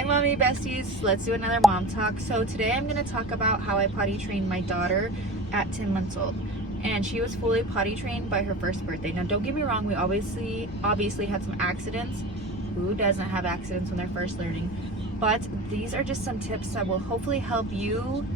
Hi mommy besties, let's do another mom talk. So today I'm going to talk about how I potty trained my daughter at 10 months old. And she was fully potty trained by her first birthday. Now don't get me wrong, we obviously had some accidents. Who doesn't have accidents when they're first learning? But these are just some tips that will hopefully help you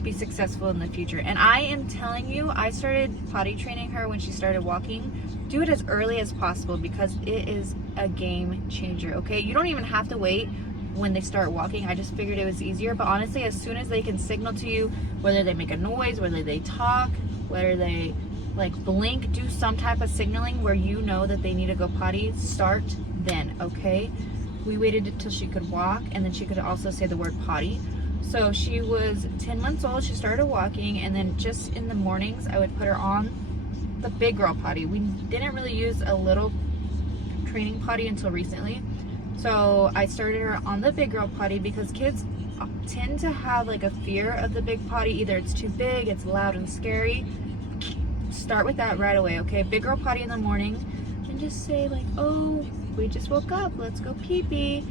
be successful in the future. And I am telling you, I started potty training her when she started walking. Do it as early as possible because it is a game changer, okay? You don't even have to wait when they start walking. I just figured it was easier, but honestly, as soon as they can signal to you, whether they make a noise, whether they talk, whether they like blink, do some type of signaling where you know that they need to go potty, start then, okay? We waited until she could walk, and then she could also say the word potty. So she was 10 months old, she started walking, and then just in the mornings, I would put her on the big girl potty. We didn't really use a little training potty until recently. So I started her on the big girl potty because kids tend to have like a fear of the big potty. Either it's too big, it's loud and scary. Start with that right away, okay? Big girl potty in the morning, and just say like, oh, we just woke up, let's go pee-pee.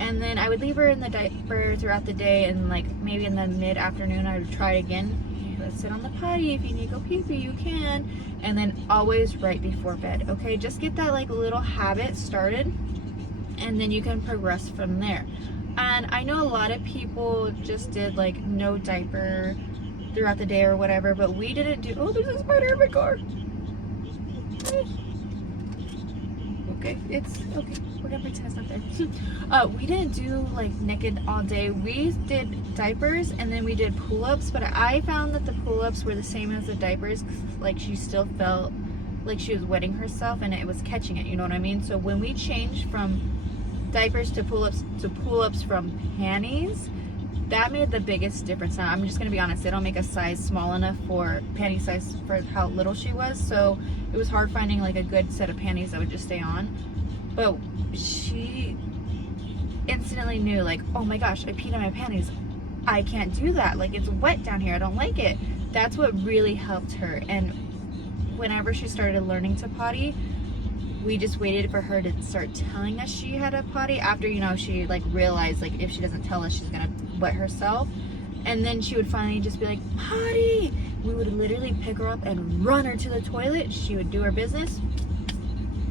And then I would leave her in the diaper throughout the day, and like maybe in the mid-afternoon I would try it again. Let's sit on the potty, if you need to go pee-pee you can. And then always right before bed, okay? Just get that like little habit started, and then you can progress from there. And I know a lot of people just did like no diaper throughout the day or whatever, but we didn't do, oh, there's a spider in my car. Okay, it's okay, we're gonna pretend it's not there. We didn't do like naked all day. We did diapers, and then we did pull-ups, but I found that the pull-ups were the same as the diapers. Like she still felt like she was wetting herself and it was catching it, you know what I mean? So when we changed from diapers to pull-ups from panties, that made the biggest difference. Now I'm just gonna be honest, they don't make a size small enough for panty size for how little she was, so it was hard finding like a good set of panties that would just stay on. But she instantly knew like, oh my gosh, I peed in my panties, I can't do that, like it's wet down here, I don't like it. That's what really helped her. And whenever she started learning to potty, we just waited for her to start telling us she had a potty after, you know, she like realized like if she doesn't tell us she's gonna wet herself. And then she would finally just be like, potty. We would literally pick her up and run her to the toilet. She would do her business,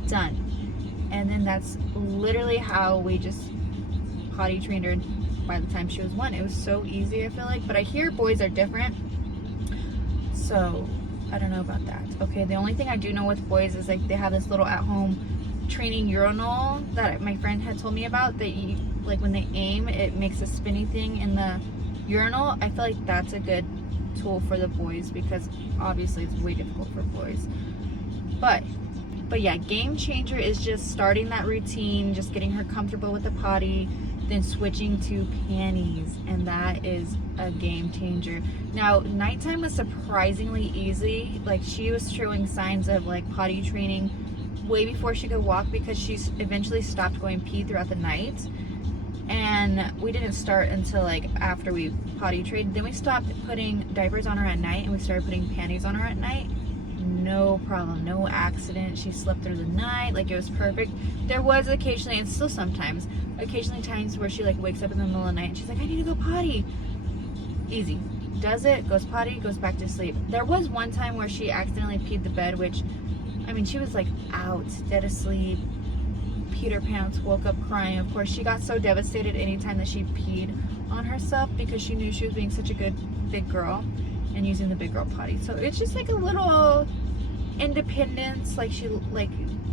done. And then that's literally how we just potty trained her by the time she was 1. It was so easy, I feel like, but I hear boys are different, so I don't know about that. Okay, the only thing I do know with boys is like they have this little at-home training urinal that my friend had told me about, that you, like when they aim, it makes a spinny thing in the urinal. I feel like that's a good tool for the boys because obviously it's way difficult for boys. But yeah, game changer is just starting that routine, just getting her comfortable with the potty, then switching to panties, and that is a game changer. Now, nighttime was surprisingly easy. Like she was showing signs of like potty training way before she could walk because she eventually stopped going pee throughout the night. And we didn't start until like after we potty trained. Then we stopped putting diapers on her at night and we started putting panties on her at night. No problem, no accident. She slept through the night, like it was perfect. There was occasionally, and still sometimes, occasionally times where she like wakes up in the middle of the night and she's like, I need to go potty. Easy. Does it, goes potty, goes back to sleep. There was one time where she accidentally peed the bed, which, I mean, she was like out, dead asleep, peed her pants, woke up crying. Of course, she got so devastated anytime that she peed on herself because she knew she was being such a good big girl and using the big girl potty. So it's just like a little independence, like she like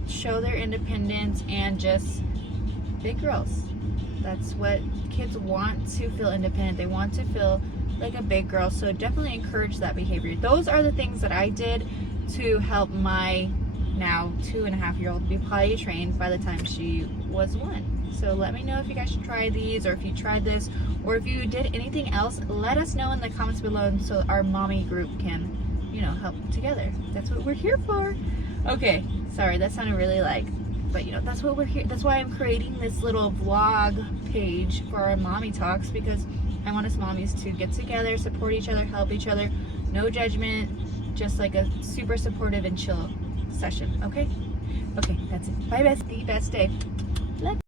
show their independence and just big girls. That's what kids want, to feel independent. They want to feel like a big girl. So definitely encourage that behavior. Those are the things that I did to help my now 2.5-year-old be potty trained by the time she was 1. So let me know if you guys should try these, or if you tried this, or if you did anything else. Let us know in the comments below so our mommy group can, you know, help together. That's what we're here for. Okay, sorry, that sounded really like, but you know, that's what we're here. That's why I'm creating this little vlog page for our mommy talks, because I want us mommies to get together, support each other, help each other. No judgment, just like a super supportive and chill session. Okay, that's it. Bye, bestie. Best day.